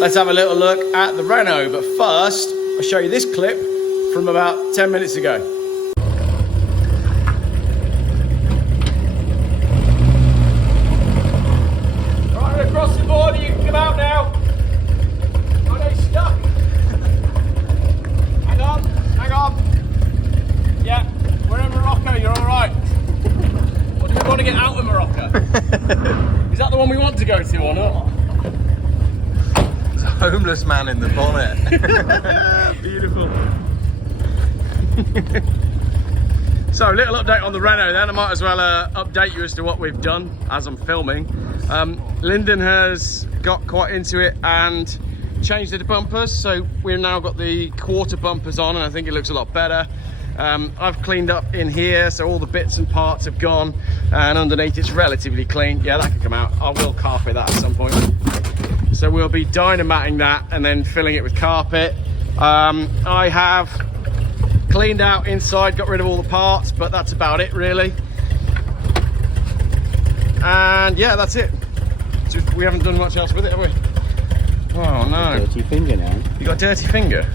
let's have a little look at the Renault. But first, I'll show you this clip from about 10 minutes ago. Right, we're across the border, you can come out now. Oh no, you're stuck. Hang on, hang on. Yeah, we're in Morocco, you're all right. Or do we want to get out of Morocco? Is that the one we want to go to or not? There's a homeless man in the bonnet. Beautiful. So, little update on the Renault then. I might as well update you as to what we've done as I'm filming. Lyndon has got quite into it and changed the bumpers. So we've now got the quarter bumpers on and I think it looks a lot better. I've cleaned up in here, so all the bits and parts have gone, and underneath it's relatively clean. Yeah, that can come out. I will carpet that at some point. So we'll be dynamatting that and then filling it with carpet. I have cleaned out inside, got rid of all the parts, but that's about it really. And yeah, that's it. Just, we haven't done much else with it, have we? Oh no. Dirty finger now. You got a dirty finger?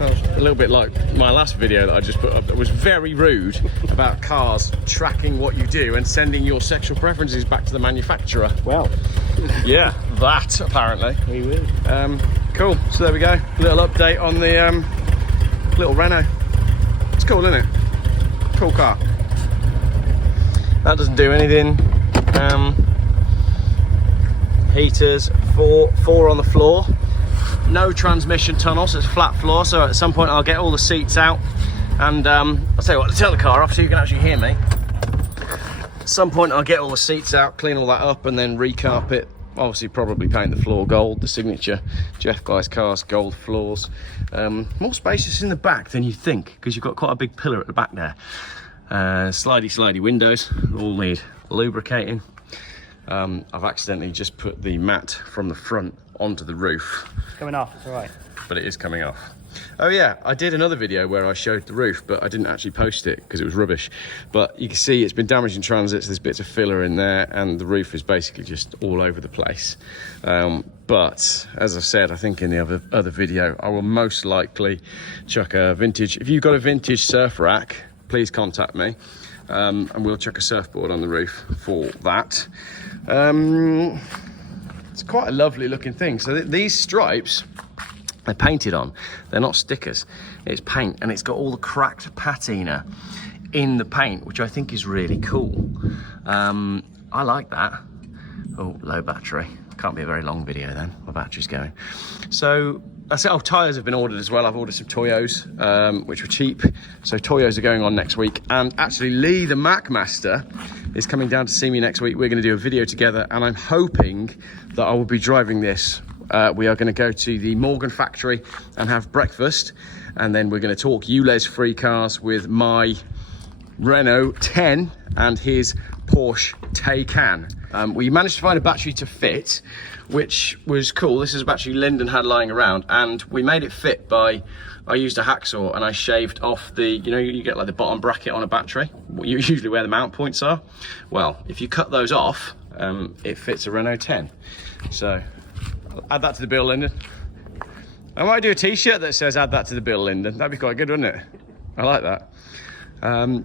Well, a little bit like my last video that I just put up that was very rude about cars tracking what you do and sending your sexual preferences back to the manufacturer. Well, yeah, that apparently. we will. Cool, so there we go. Little update on the little Renault. It's cool, isn't it? Cool car. That doesn't do anything. Heaters, four on the floor. No transmission tunnel, so it's flat floor, so at some point I'll get all the seats out and I'll tell you what, turn the car off so you can actually hear me. At some point I'll get all the seats out, clean all that up and then recarpet. Obviously probably paint the floor gold, the signature Geoff Guy's cars, gold floors. More spacious in the back than you think because you've got quite a big pillar at the back there. Slidey windows, all need lubricating. I've accidentally just put the mat from the front onto the roof. It's coming off, it's all right. But it is coming off. Oh yeah, I did another video where I showed the roof, but I didn't actually post it because it was rubbish. But you can see it's been damaged in transits, there's bits of filler in there, and the roof is basically just all over the place. But as I said, I think in the other video, I will most likely chuck a vintage. If you've got a vintage surf rack, please contact me. And we'll chuck a surfboard on the roof for that. It's quite a lovely looking thing. So these stripes, they're painted on. They're not stickers. It's paint, and it's got all the cracked patina in the paint, which I think is really cool. I like that. Oh, low battery. Can't be a very long video then. My battery's going. So that's it. Oh, tyres have been ordered as well. I've ordered some Toyos, which were cheap. So Toyos are going on next week. And actually Lee, the Mac Master, is coming down to see me next week. We're going to do a video together, and I'm hoping that I will be driving this. We are going to go to the Morgan factory and have breakfast, and then we're going to talk ULEZ free cars with my Renault 10 and his Porsche Taycan. We managed to find a battery to fit, which was cool. This is a battery Lyndon had lying around, and we made it fit by, I used a hacksaw and I shaved off the, you know, you get like the bottom bracket on a battery, usually where the mount points are. Well, if you cut those off, it fits a Renault 10. So I'll add that to the bill, Lyndon. I might do a t-shirt that says add that to the bill, Lyndon. That'd be quite good, wouldn't it? I like that.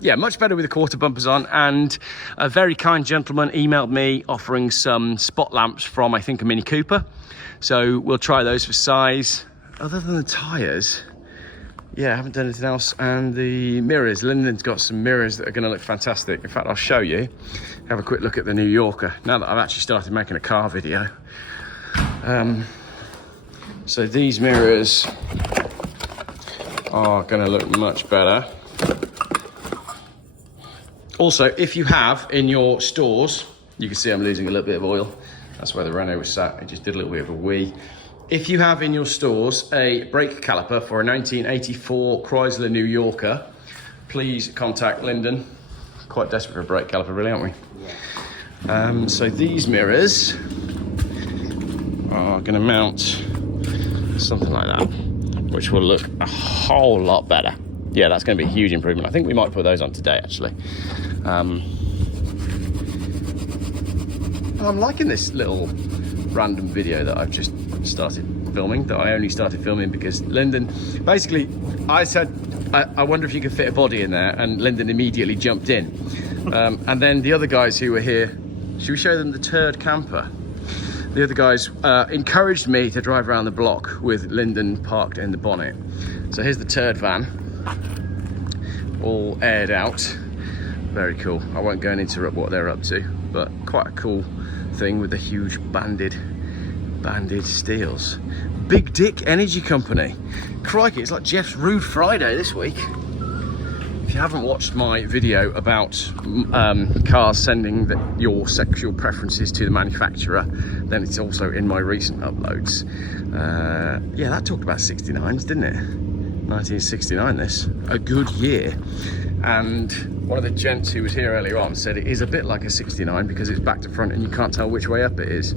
Yeah, much better with the quarter bumpers on, and a very kind gentleman emailed me offering some spot lamps from, I think, a Mini Cooper. So we'll try those for size. Other than the tyres, yeah, I haven't done anything else. And the mirrors, Lyndon's got some mirrors that are going to look fantastic. In fact, I'll show you. Have a quick look at the New Yorker now that I've actually started making a car video. So these mirrors are going to look much better. Also, if you have in your stores, you can see I'm losing a little bit of oil. That's where the Renault was sat. It just did a little bit of a wee. If you have in your stores a brake caliper for a 1984 Chrysler New Yorker, please contact Lyndon. Quite desperate for a brake caliper, really, aren't we? Yeah. So these mirrors are going to mount something like that, which will look a whole lot better. Yeah, that's going to be a huge improvement. I think we might put those on today, actually. I'm liking this little random video that I've just started filming, that I only started filming because Lyndon, basically, I said, I wonder if you could fit a body in there, and Lyndon immediately jumped in. And then the other guys who were here, should we show them the turd camper? The other guys encouraged me to drive around the block with Lyndon parked in the bonnet. So here's the turd van, all aired out. Very cool. I won't go and interrupt what they're up to, but quite a cool thing with the huge banded steels. Big Dick Energy Company. Crikey, it's like Geoff's Rude Friday this week. If you haven't watched my video about cars sending your sexual preferences to the manufacturer, then it's also in my recent uploads. Yeah, that talked about 69s, didn't it? 1969, this. A good year. And one of the gents who was here earlier on said it is a bit like a 69 because it's back to front and you can't tell which way up it is.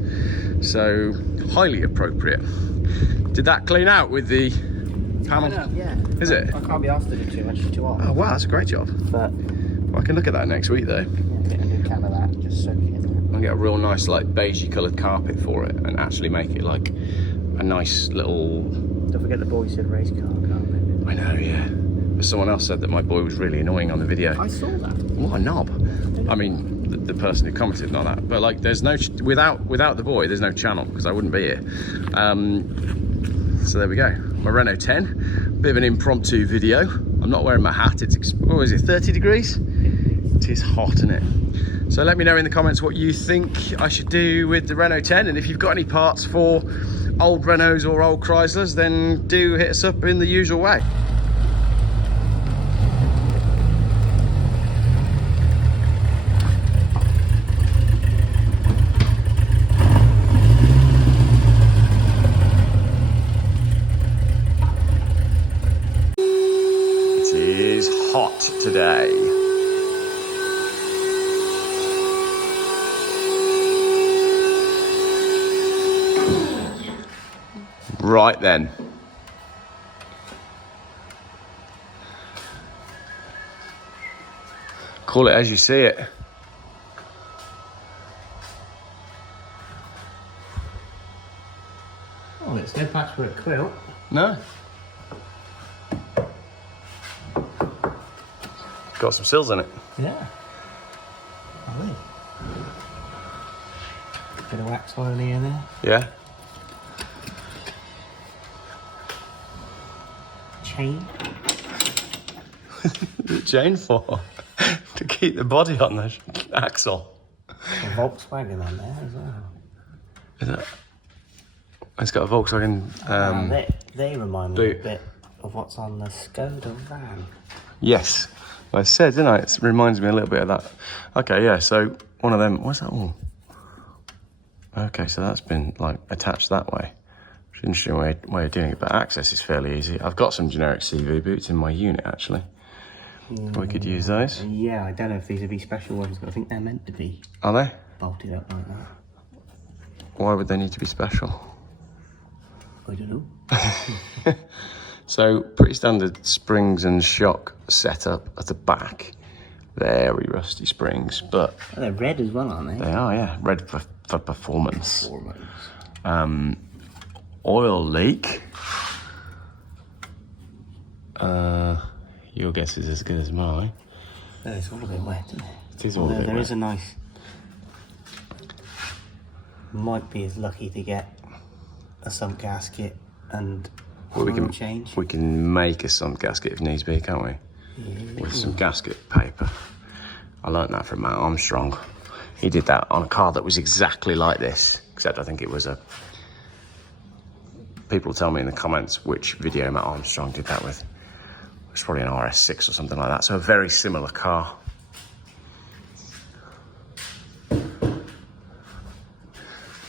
So, highly appropriate. Did that clean out with the panel? Yeah. Is it? I can't be asked to do too much, it's too hot. Oh wow, that's a great job. But Well, I can look at that next week though. yeah, get a new can of that and just soak it in. I'll get a real nice like beigey coloured carpet for it and actually make it like a nice little... Don't forget the boy said race car carpet. I know, yeah. Someone else said that my boy was really annoying on the video. I saw that. What a knob. I mean, the person who commented on that. But like, there's no, without the boy, there's no channel because I wouldn't be here. So there we go. My Renault 10, bit of an impromptu video. I'm not wearing my hat. It's, what is it, 30 degrees? It is hot, isn't it? So let me know in the comments what you think I should do with the Renault 10. And if you've got any parts for old Renaults or old Chryslers, then do hit us up in the usual way. Hot today. Right then. Call it as you see it. Oh, it's no patch for a quilt. No. Got some sills in it. Yeah. Lovely. Bit of wax oil in there. Yeah. Chain. The chain for? To keep the body on the axle. A Volkswagen on there as well. Is it? It's got a Volkswagen. They remind me a boot. bit of what's on the Skoda van. Yes. I said, didn't I? It reminds me a little bit of that. Okay, yeah, so one of them, what's that all? Okay, so that's been like attached that way. It's an interesting way of doing it, but access is fairly easy. I've got some generic CV boots in my unit actually. We could use those. Yeah, I don't know if these would be special ones, but I think they're meant to be Are they? bolted up like that. Why would they need to be special? I don't know. So pretty standard springs and shock setup at the back. Very rusty springs, but Oh, they're red as well, aren't they? they are, yeah, red for performance. Performance. Oil leak. Your guess is as good as mine. Oh, it's all a bit wet, isn't it? It is all a bit There wet. is a nice... Might be as lucky to get a sump gasket and Well, oil change. we can make a sump gasket if needs be, can't we? Yeah. With some gasket paper. I learnt that from Matt Armstrong. He did that on a car that was exactly like this, except I think it was a... People tell me in the comments which video Matt Armstrong did that with. It's probably an RS6 or something like that, so a very similar car.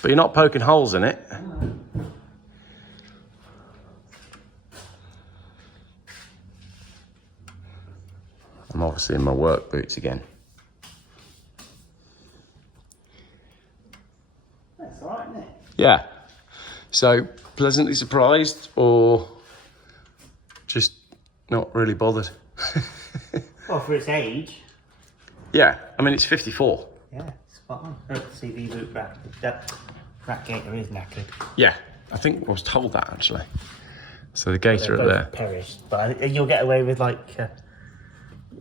But you're not poking holes in it. I'm obviously in my work boots again. That's all right, isn't it? Yeah. So, pleasantly surprised or just not really bothered? Well, for its age, Yeah, I mean, it's 54. yeah, spot on. Oh, the CV boot rack gator is knackered. Yeah, I think I was told that actually. So the gates They're are up both there. perished, but I think you'll get away with like.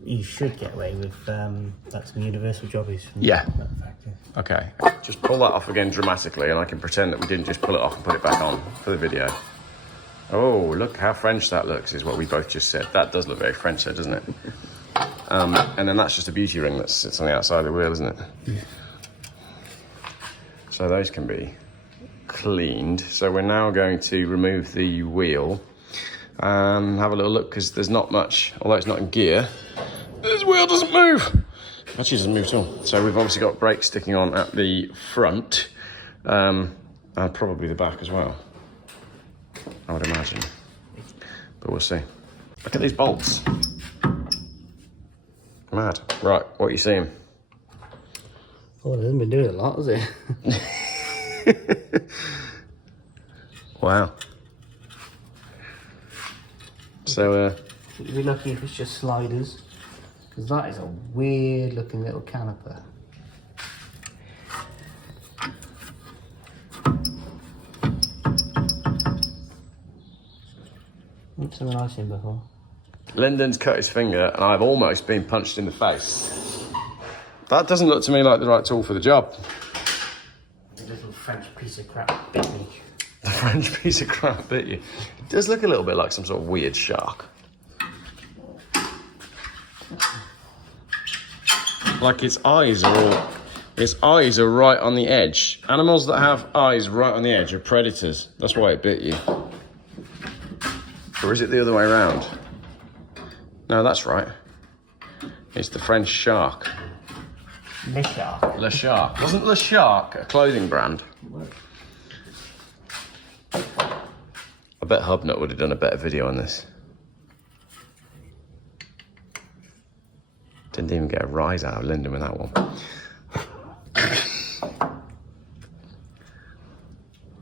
You should get away with like some universal jobbies from Yeah. that factory. Okay. Just pull that off again dramatically, and I can pretend that we didn't just pull it off and put it back on for the video. Oh, look how French that looks, is what we both just said. That does look very French there, doesn't it? And then that's just a beauty ring that sits on the outside of the wheel, isn't it? Yeah. So those can be cleaned. So we're now going to remove the wheel and have a little look, because there's not much, although it's not in gear, this wheel doesn't move. Actually, it doesn't move at all. So we've obviously got brakes sticking on at the front, and probably the back as well, I would imagine. But we'll see. Look at these bolts. Mad. Right, what are you seeing? Oh, it hasn't been doing a lot, has it? Wow. So, You'd be lucky if it's just sliders, because that is a weird looking little caliper. Oops, something I've seen before. Lyndon's cut his finger, and I've almost been punched in the face. That doesn't look to me like the right tool for the job. The little French piece of crap bit me. The French piece of crap bit you. It does look a little bit like some sort of weird shark. Like its eyes are right on the edge. Animals that have eyes right on the edge are predators. That's why it bit you. Or is it the other way around? No, that's right. It's the French shark. Le Shark. Le Shark. Wasn't Le Shark a clothing brand? I bet Hubnut would have done a better video on this. Didn't even get a rise out of Lyndon with that one.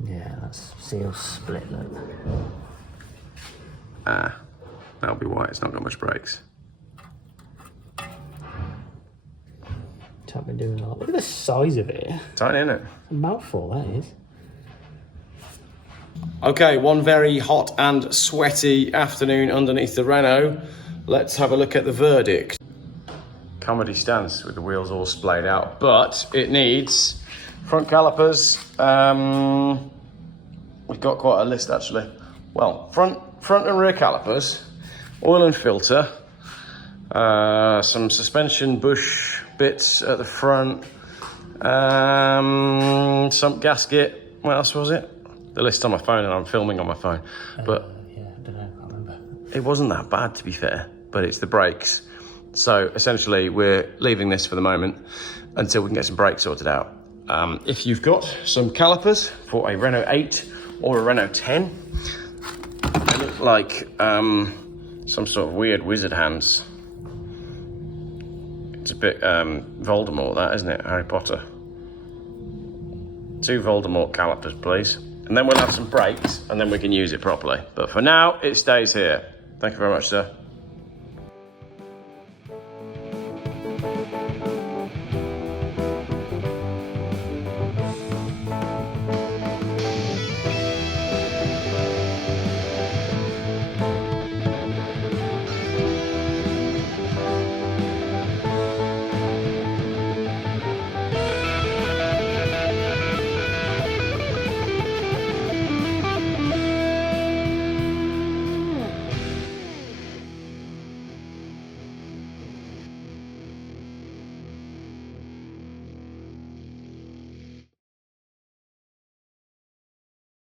Yeah, that's seal split, look. Ah, that'll be why it's not got much brakes. It's not been doing a lot. Look at the size of it. Tiny, isn't it? A mouthful, that is. Okay, one very hot and sweaty afternoon underneath the Renault. Let's have a look at the verdict. Comedy stance with the wheels all splayed out, but it needs front calipers. We've got quite a list actually. Well, front and rear calipers, oil and filter, some suspension bush bits at the front, sump gasket. What else was it? The list on my phone, and I'm filming on my phone. But Yeah, I don't know, I can't remember. it wasn't that bad, to be fair, but it's the brakes. So essentially we're leaving this for the moment until we can get some brakes sorted out. If you've got some calipers for a Renault 8 or a Renault 10, they look like some sort of weird wizard hands. It's a bit Voldemort, that, isn't it? Harry Potter. 2 Voldemort calipers, please. And then we'll have some brakes, and then we can use it properly. But for now, it stays here. Thank you very much, sir.